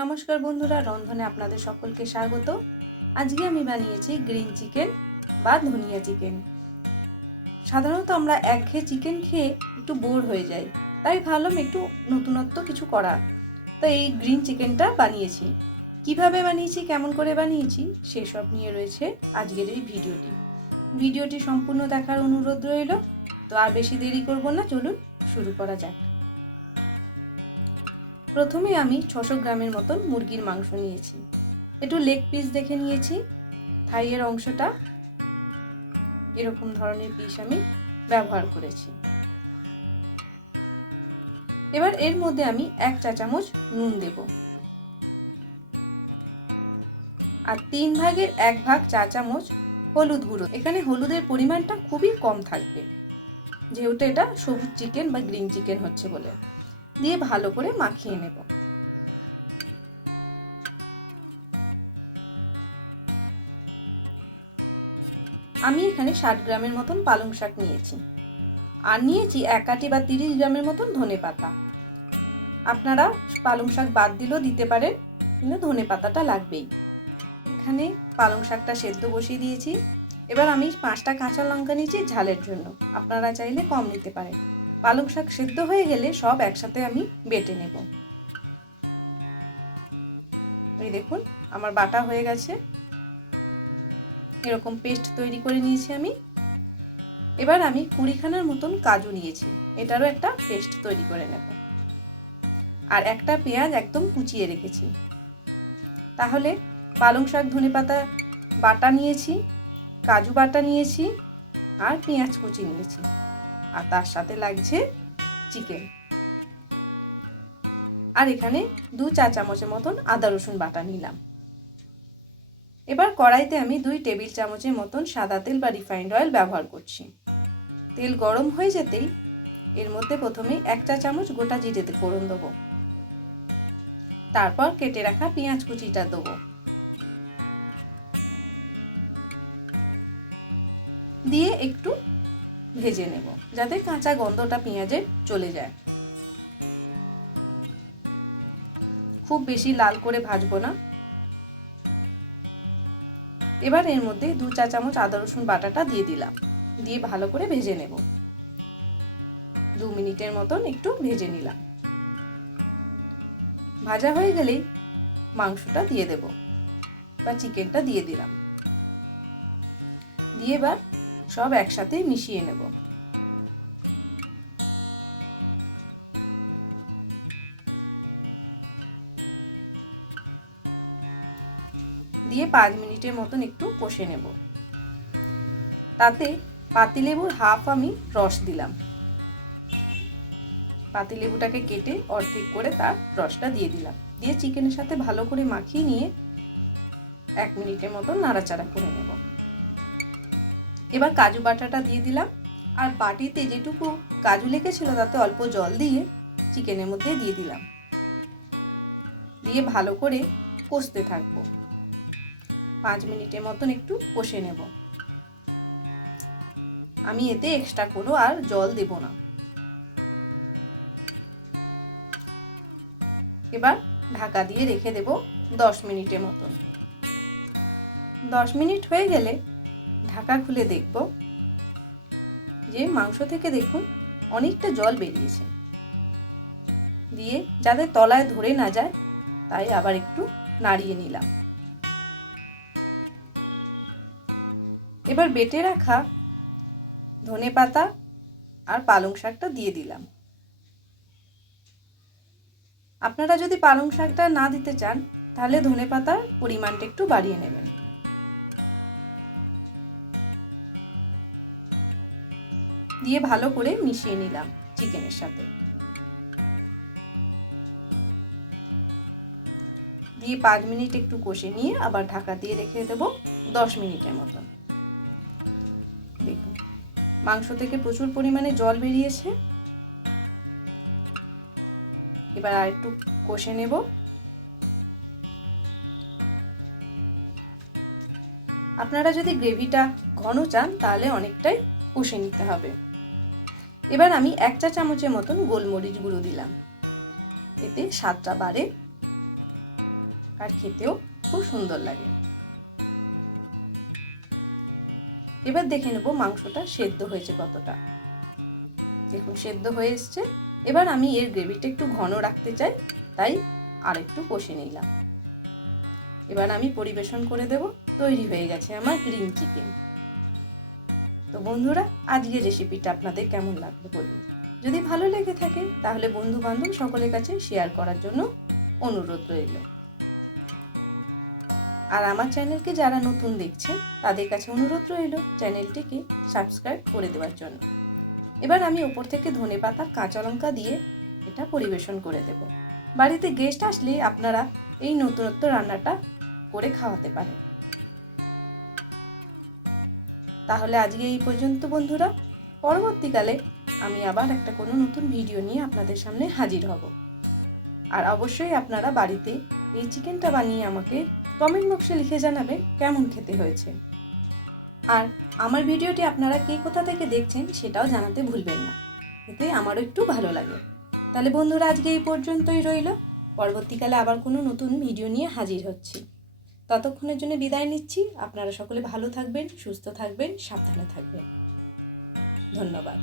নমস্কার বন্ধুরা, রন্ধনে আপনাদের সকলকে স্বাগত। আজকে আমি বানিয়েছি গ্রিন চিকেন বা ধনিয়া চিকেন। সাধারণত আমরা একঘেয়ে চিকেন খেয়ে একটু বোর হয়ে যাই, তাই ভাবলাম একটু নতুনত্ব কিছু করা। তো এই গ্রিন চিকেনটা বানিয়েছি। কিভাবে বানিয়েছি, কেমন করে বানিয়েছি সেসব নিয়ে রয়েছে আজকের এই ভিডিওটি সম্পূর্ণ দেখার অনুরোধ রইল। তো আর বেশি দেরি করব না, চলুন শুরু করা যাক। প্রথমে আমি 600 গ্রামের মতন মুরগির মাংস নিয়েছি। একটু লেগ পিস দেখে নিয়েছি। থাইয়ের অংশটা এরকম ধরনের পিস আমি ব্যবহার করেছি। এবার এর মধ্যে আমি 1 চা চামচ নুন দেব আর 3 ভাগের 1 ভাগ চা চামচ হলুদ গুঁড়ো। এখানে হলুদের পরিমাণটা খুবই কম থাকবে, যেহেতু এটা সবুজ চিকেন বা গ্রিন চিকেন হচ্ছে বলে। দিয়ে ভালো করে মাখিয়ে নেব। আমি এখানে 60 গ্রামের মতন পালং শাক নিয়েছি আর নিয়েছি 1 আটি বা 30 গ্রামের মতন ধনেপাতা। আপনারা পালং শাক বাদ দিলেও দিতে পারেন, কিন্তু ধনেপাতাটা লাগবেই। এখানে পালং শাকটা সেদ্ধ বসিয়ে দিয়েছি। এবার আমি 5টা কাঁচা লঙ্কা নিয়েছি ঝালের জন্য, আপনারা চাইলে কম নিতে পারেন। পালং শাক সেদ্ধ হয়ে গেলে সব একসাথে আমি বেটে নেব। এই দেখুন আমার বাটা হয়ে গেছে, এরকম পেস্ট তৈরি করে নিয়েছি আমি। এবার আমি 20খানার মতন কাজু নিয়েছি, এটারও একটা পেস্ট তৈরি করে নেব। আর একটা পেঁয়াজ একদম কুচিয়ে রেখেছি। তাহলে পালং শাক ধনেপাতা বাটা নিয়েছি, কাজু বাটা নিয়েছি আর পেঁয়াজ কুচি নিয়েছি, আর তার সাথে লাগছে চিকেন। আর এখানে 2 চা চামচের মতন আদা রসুন বাটা নিলাম। এবার কড়াইতে আমি 2 টেবিল চামচের মতন সাদা তেল বা রিফাইন্ড অয়েল ব্যবহার করছি। তেল গরম হয়ে যেতেই এর মধ্যে প্রথমে 1 চা চামচ গোটা জিরে ফোড়ন দেবো। তারপর কেটে রাখা পেঁয়াজ কুচিটা দেবো। দিয়ে একটু ভেজে নেব, যাতে কাঁচা গন্ধটা পেঁয়াজের চলে যায়। খুব বেশি লাল করে ভাজবো না। এবার এর মধ্যে 2 চা চামচ আদা রসুন বাটাটা দিয়ে দিলাম, দিয়ে ভালো করে ভেজে নেব। 2 মিনিটের মতন একটু ভেজে নিলাম। ভাজা হয়ে গেলেই মাংসটা দিয়ে দেব বা চিকেনটা দিয়ে দিলাম। দিয়ে এবার সব একসাথে মিশিয়ে নেব। দিয়ে 5 মিনিটের মতন একটু কষে নেব। তাতে পাতিলেবুর হাফ আমি রস দিলাম। পাতিলেবুটাকে কেটে অর্ধেক করে তার রসটা দিয়ে দিলাম। দিয়ে চিকেনের সাথে ভালো করে মাখিয়ে নিয়ে 1 মিনিটের মতন নাড়াচাড়া করে নেব। এবার কাজু বাটাটা দিয়ে দিলাম, আর বাটিতে যেটুকু কাজু লেগেছিল তাতে অল্প জল দিয়ে চিকেনের মধ্যে দিয়ে দিলাম। দিয়ে ভালো করে কষতে থাকবো। 5 মিনিটের মতন একটু কষে নেব। আমি এতে এক্সট্রা কোনো আর জল দেব না। এবার ঢাকা দিয়ে রেখে দেব 10 মিনিটের মতন। 10 মিনিট হয়ে গেলে ঢাকা খুলে দেখব যে মাংস থেকে দেখুন অনেকটা জল বেরিয়েছে। দিয়ে যাতে তলায় ধরে না যায় তাই আবার একটু নাড়িয়ে নিলাম। এবার বেটে রাখা ধনেপাতা আর পালং শাকটা দিয়ে দিলাম। আপনারা যদি পালং শাকটা না দিতে চান তাহলে ধনেপাতার পরিমাণটা একটু বাড়িয়ে নেবেন। দিয়ে ভালো করে মিশিয়ে নিলাম চিকেনের সাথে। দিয়ে 5 মিনিট একটু কষে নিয়ে আবার ঢাকা দিয়ে রেখে দেব 10 মিনিটের মতন। দেখুন মাংস থেকে প্রচুর পরিমাণে জল বেরিয়েছে। এবার আর একটু কষে নেব। আপনারা যদি গ্রেভিটা ঘন চান তাহলে অনেকটাই কষে নিতে হবে। এবার আমি 1 চা চামচের মতন গোলমরিচ গুঁড়ো দিলাম, এতে স্বাদটা বাড়ে। আর খেতেও খুব সুন্দর লাগে। এবার দেখে নেব মাংসটা সেদ্ধ হয়েছে কতটা। দেখুন সেদ্ধ হয়ে এসছে। এবার আমি এর গ্রেভিটা একটু ঘন রাখতে চাই, তাই আর একটু কষে নিলাম। এবার আমি পরিবেশন করে দেব। তৈরি হয়ে গেছে আমার গ্রিন চিকেন। তো বন্ধুরা, আজকের রেসিপিটা আপনাদের কেমন লাগলো বলুন। যদি ভালো লেগে থাকে তাহলে বন্ধু বান্ধব সকলের কাছে শেয়ার করার জন্য অনুরোধ রইল। আর আমার চ্যানেলকে যারা নতুন দেখছেন তাদের কাছে অনুরোধ রইল চ্যানেলটিকে সাবস্ক্রাইব করে দেওয়ার জন্য। এবার আমি উপর থেকে ধনেপাতা কাঁচা লঙ্কা দিয়ে এটা পরিবেশন করে দেব। বাড়িতে গেস্ট আসলে আপনারা এই নতুনত্ব রান্নাটা করে খাওয়াতে পারেন। তাহলে আজকে এই পর্যন্ত বন্ধুরা। পরবর্তীকালে আমি আবার একটা কোনো নতুন ভিডিও নিয়ে আপনাদের সামনে হাজির হব। আর অবশ্যই আপনারা বাড়িতে এই চিকেনটা বানিয়ে আমাকে কমেন্ট বক্সে লিখে জানাবেন কেমন খেতে হয়েছে। আর আমার ভিডিওটি আপনারা কে কোথা থেকে দেখছেন সেটাও জানাতে ভুলবেন না, এতে আমারও একটু ভালো লাগে। তাহলে বন্ধুরা আজকে এই পর্যন্তই রইল। পরবর্তীকালে আবার কোনো নতুন ভিডিও নিয়ে হাজির হচ্ছি। ততক্ষণের জন্য বিদায় নিচ্ছি। আপনারা সকলে ভালো থাকবেন, সুস্থ থাকবেন, সাবধানে থাকবেন। ধন্যবাদ।